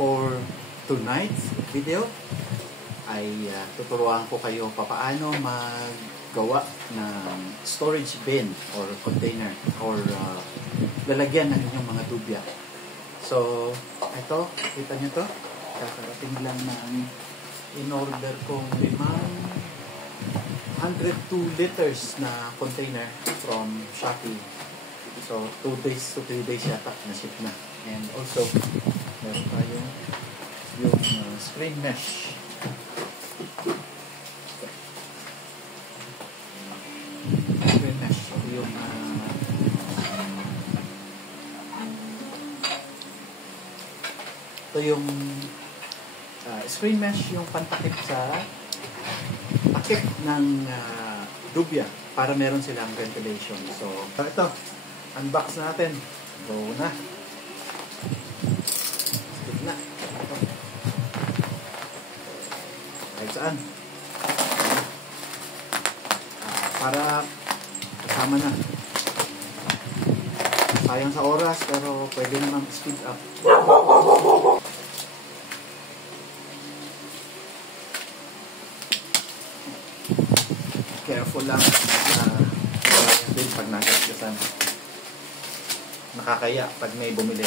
For tonight's video ay tuturuan ko kayo paano maggawa ng storage bin or container or lalagyan ng inyong mga dubya. So, ito, kita nyo to? Kakarating lang na in-order kong 102 liters na container from Shopee. So, 2 days to 3 days yata na ship na. And also, meron tayong yung screen mesh. Screen mesh. Yung ito yung screen mesh, yung pantakip sa takip ng dubya para meron silang ventilation. So, ito, unbox natin. Go na. Stick na. Ito. Kahit saan. Para kasama na. Sayang sa oras, pero pwede naman speed up. Careful lang din pag nagasgasan. Nakakaya pag may bumili.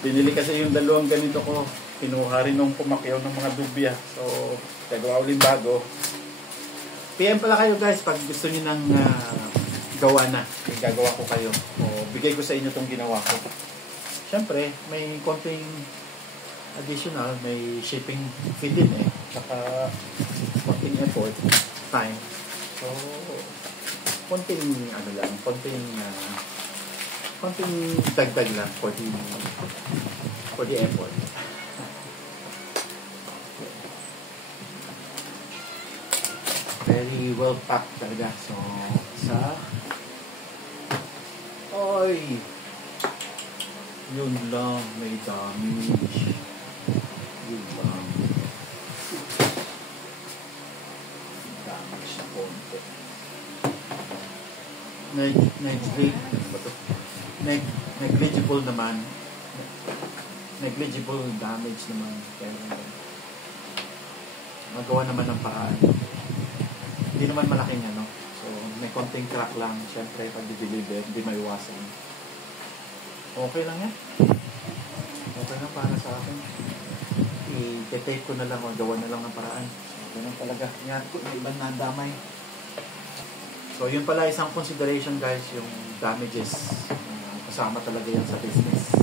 Binili kasi yung dalawang ganito ko. Kinuha rin nung pumakyaw ng mga dubya. So, gagawa ulit bago. PM pala kayo guys pag gusto niyo ng gawa na. Gagawa ko kayo. O bigay ko sa inyo tong ginawa ko. Siyempre, may konting additional. May shipping fee din eh. Saka konting effort, time. So, konting ano lang, konting dagdag lang for the effort. Very well packed talaga. So, yun lang, may damage. Yun lang. Damage na konti. Negligible naman. Negligible damage naman. Pero magawa naman ng paraan. Hindi naman malaking ano. So, may konting crack lang. Siyempre, pag di-deliver, hindi maiwasan. Okay lang yan. Okay lang para sa akin. I-tape ko na lang o gawa na lang ng paraan. So, ganun talaga. Yan ko, may ibang nadamay. So, yun pala isang consideration guys, yung damages. Kasama talaga yan sa business.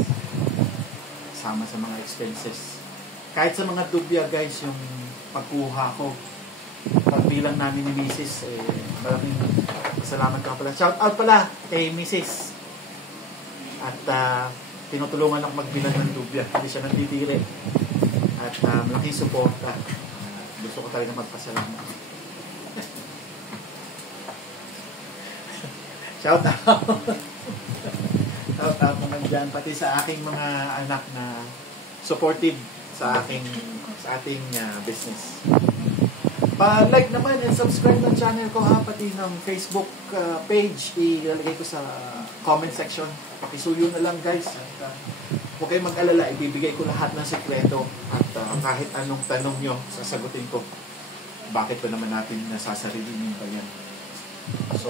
Kasama sa mga expenses. Kahit sa mga dubya guys, yung pagkuha ko, pagbilang namin ni Mrs. Maraming salamat ka pala. Shout out pala kay Mrs. At tinutulungan ako magbilang ng dubya. Hindi siya nandidiri. At malaking suporta. Gusto ko talaga magpasalamat. Shout out. Shout out naman dyan. Pati sa aking mga anak na supportive sa ating business. Pa-like naman and subscribe ng channel ko ha, pati ng Facebook page. Ilalagay ko sa comment section. Pakisuyo na lang guys. Huwag kayong mag-alala, ibibigay ko lahat ng sekreto at kahit anong tanong nyo, sasagutin ko. Bakit pa naman natin nasasarilinin ba yan? So,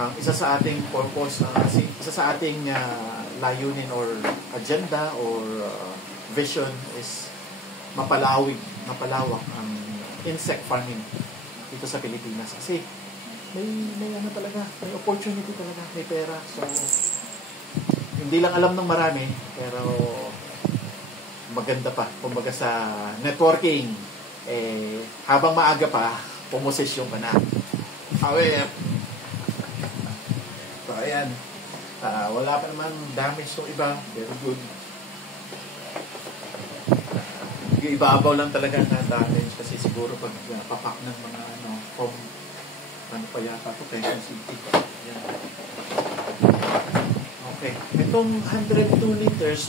ang isa sa ating purpose, isa sa ating layunin or agenda or vision is mapalawak ang insect farming dito sa Pilipinas. Kasi may ano talaga, may opportunity talaga, may pera. So, hindi lang alam ng marami, pero maganda pa. Kumbaga sa networking, habang maaga pa, pumosesyon ka na. However, so ayan, wala pa naman damage so iba, very good. Yung ibabaw lang talaga na damage kasi siguro pag papak ng mga from ano pa yata ito, Quezon City. Ayan. Okay. Itong 102 liters,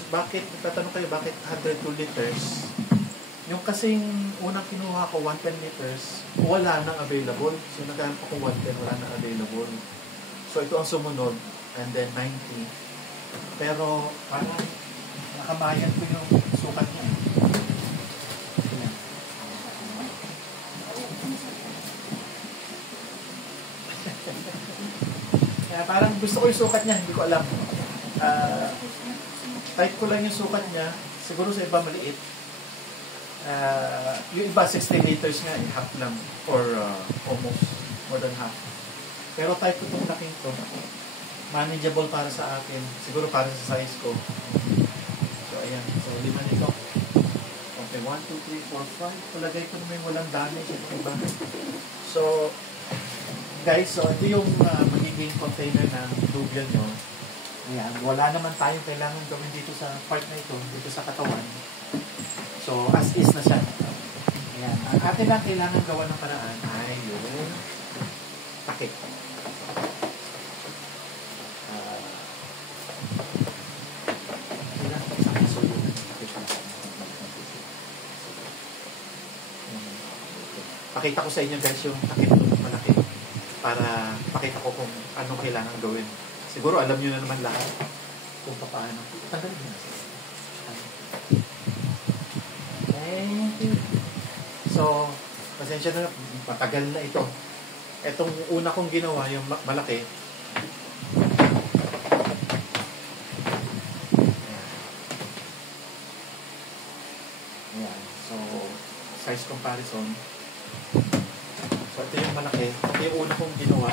tatanong kayo, bakit 102 liters? Yung kasing unang kinuha ko, 110 liters, wala nang available. So, naghanap ako 110, wala nang available. So, ito ang sumunod, and then 90. Pero parang nakabayan ko yung sukat niya. Ayan. Kaya parang gusto ko yung sukat niya, hindi ko alam. Type ko lang yung sukat niya, siguro sa iba maliit. Yung iba 16 liters nga, half lang, or almost more than half. Pero type ko itong laking to, manageable para sa akin, siguro para sa size ko. So ayan, so 5 nito. Okay, 1, 2, 3, 4, 5. Palagay ko naman walang damage at iba. So guys, so ito yung magiging container ng dubia nyo. Ayan, wala naman tayong kailangan gawin dito sa part na ito, dito sa katawan. So, as is na siya. Ayan, ang atin lang kailangan gawa ng paraan ay yung takip. Pakita ko sa inyo guys yung takip ng malaki para pakita ko kung anong kailangan gawin. Siguro alam nyo na naman lahat kung paano. Tanggalin nyo na. Thank you. So, pasensya na, matagal na ito. Itong una kong ginawa, yung malaki. Ayan. So, size comparison. So, ito yung malaki. Ito yung una kong ginawa.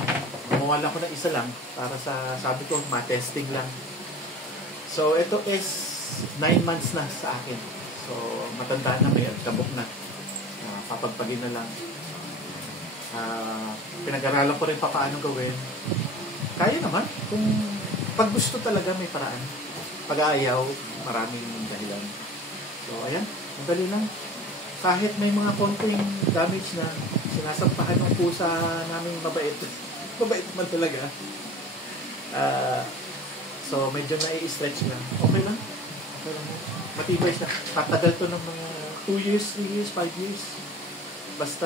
Gumawa lang ko ng isa lang para sa, sabi ko, ma-testing lang. So, ito is 9 months na sa akin. So, matanda na, may kabok na. Papagpagin na lang. Pinag-aralan ko rin pa paano gawin. Kaya naman. Kung pag gusto talaga, may paraan. Pag ayaw, maraming dahilan. So, ayan. Madali lang. Kahit may mga konting damage na, sinasampahan ng pusa namin mabait. Mabait man talaga. So, medyo na-i-stretch lang. Okay lang. Okay lang. Matibay siya. Tatagal to ng mga 2 years, 3 years, 5 years. Basta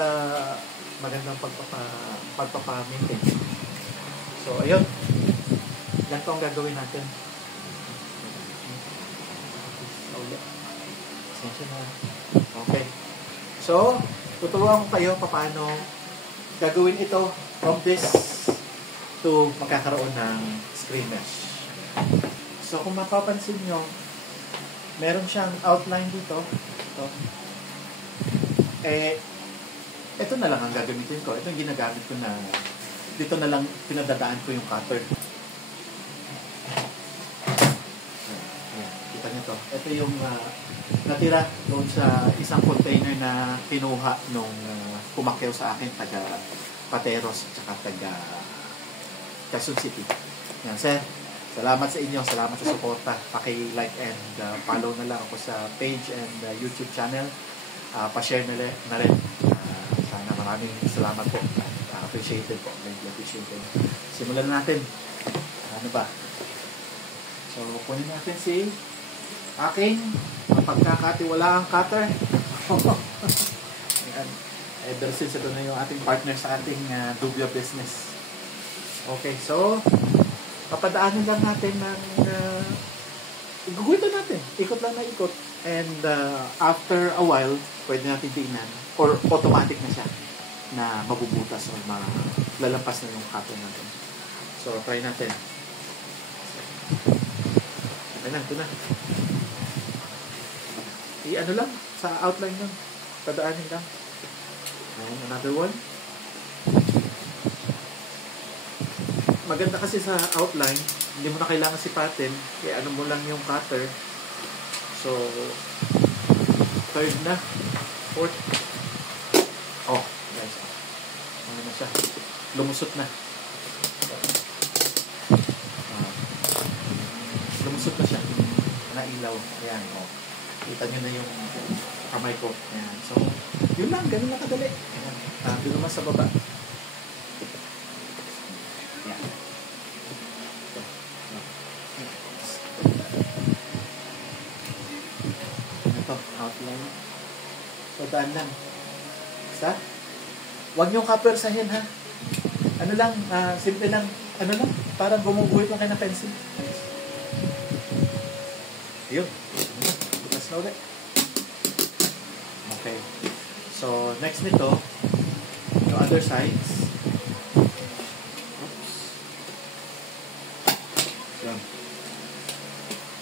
magandang pagpapa-maintain. So, ayun. Yan to ang gagawin natin. Okay. So, tuturuan ko kayo paano gagawin ito from this to magkakaroon ng screen mesh. So, kung mapapansin nyo, meron siyang outline dito. Ito. Ito na lang ang gagamitin ko. Ito yung ginagamit ko na dito na lang pinadadaan ko yung cutter. Ayan. Kita nyo to. Ito yung natira doon sa isang container na kinuha nung pumakyaw sa akin taga Pateros at saka taga Quezon City. Yan, sir. Salamat sa inyo. Salamat sa suporta. Paki-like and follow na lang ako sa page and YouTube channel. Pa-share na rin. Sana maraming salamat po. Appreciated po. Very appreciated. Simulan natin. Ano ba? So, kunin natin si aking pagkakatiwalaang cutter. Yan. Ever since ito na yung ating partner sa ating Dubia business. Okay, so papadaanin lang natin ng iguguhito natin. Ikot lang na ikot. And after a while, pwede natin tingnan or automatic na siya na mabubutas or malalampas na yung cutter natin. So, try natin. Okay na, ito na. I-ano lang, sa outline lang. Tadaanin lang. And another one. Maganda kasi sa outline, hindi mo na kailangan sipatin, kaya ano mo lang yung cutter. So, third na, fourth. Oh, guys. Ano na siya? Lumusot na. Lumusot na siya. Nailaw. Ayan, oh. Kita nyo na yung kamay ko. Ayan. So, yun lang. Ganun na kadali. Ayan. Doon naman sa baba. Ayan. Ito, outline. So, daan lang. Basta? Huwag niyong kapersahin, ha? Ano lang, simple lang. Ano lang, parang gumuguhit lang kayo ng pencil. Yun. Bukas na ulit. Okay. So, next nito, yung other sides. Oops. Yun.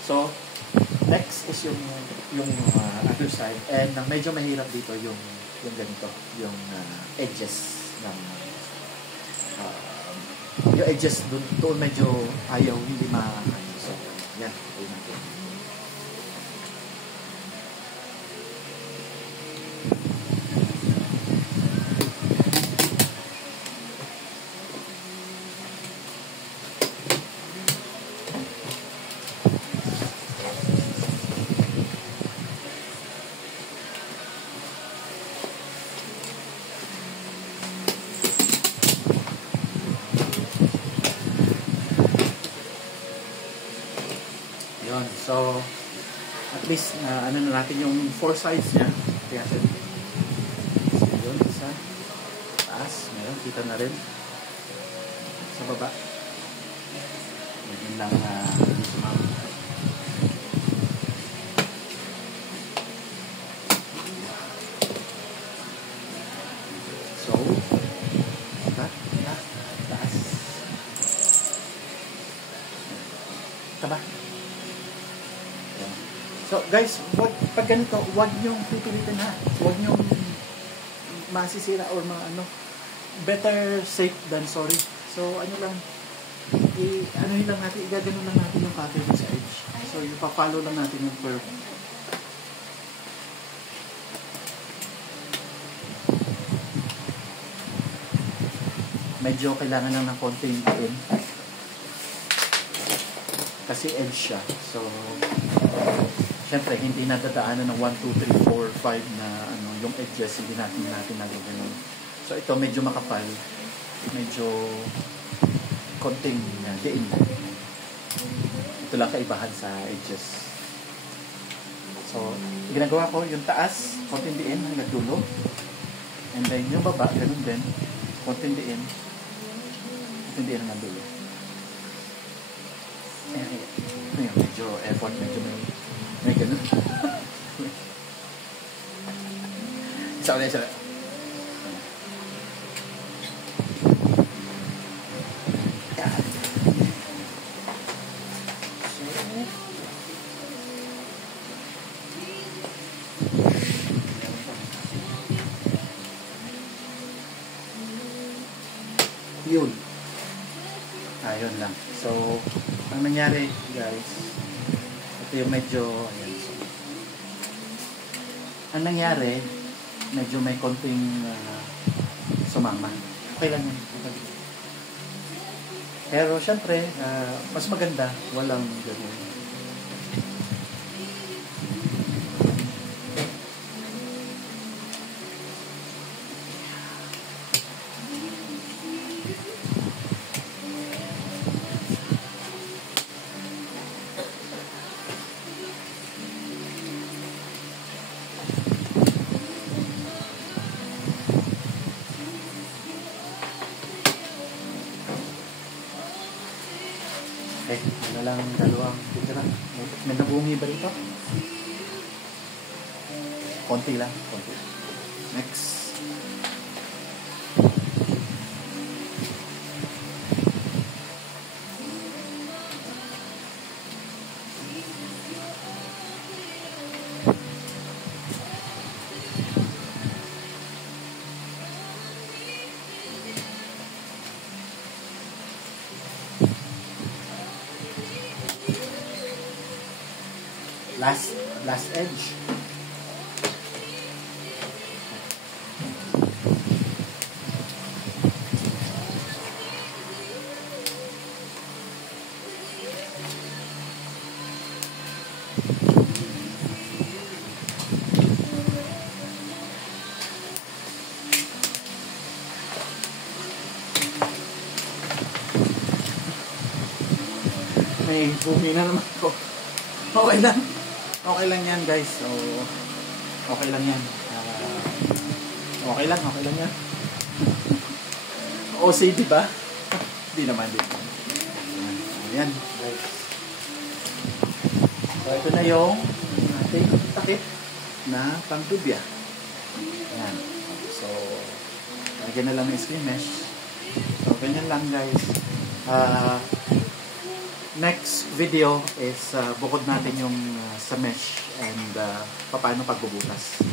So, next is yung other side. And ang medyo mahirap dito yung ganito, yung edges ng yung edges doon medyo ayaw, hindi so, yan. Ayun natin. So, at least, ano na natin yung 4 sides niya. Kaya siya, yun, isa, taas, meron, kita na rin. Sa baba. Yun lang, hindi sumama. So, taas. Taba. So guys, pag ganito, wag niyong pipilitin ha. Wag niyong masisira or mga ano. Better safe than sorry. So ano lang, ano lang natin, igaganon lang natin yung cutter sa edge. So ipa-follow lang natin yung curve. Medyo kailangan lang ng konting in. Kasi edge siya. So siyempre, hindi nadadaanan ng 1, 2, 3, 4, 5 na ano, yung edges, hindi natin nagagano. So, ito medyo makapal. Medyo konting diin. Ito lang kaibahan sa edges. So, ginagawa ko yung taas, konting diin hanggang dulo. And then, yung baba, ganun din. Konting diin hanggang dulo. Ayan, medyo effort, medyo may ganun. Isa ulit. Yun. Ayun lang. So, ang nangyari, guys, ito yung medyo, ayan, so, ang nangyari, medyo may konting sumama. Okay lang yun. Pero, syempre, mas maganda, walang gano'n. Ano lang dalawang titira. May nabungi ba rito? Konti lang. Next. Last edge. May bumi na naman ko. Okay lang. Okay lang yan, guys. So, okay lang yan. Okay lang yan. OCD ba? Hindi naman din. Ayan, guys. So, ito na yung ating takip na pangtubya. Ayan. So, lagyan na lang ng screen mesh. So, ganyan lang guys. Next video is bukod natin yung sa mesh and paano pagbubutas.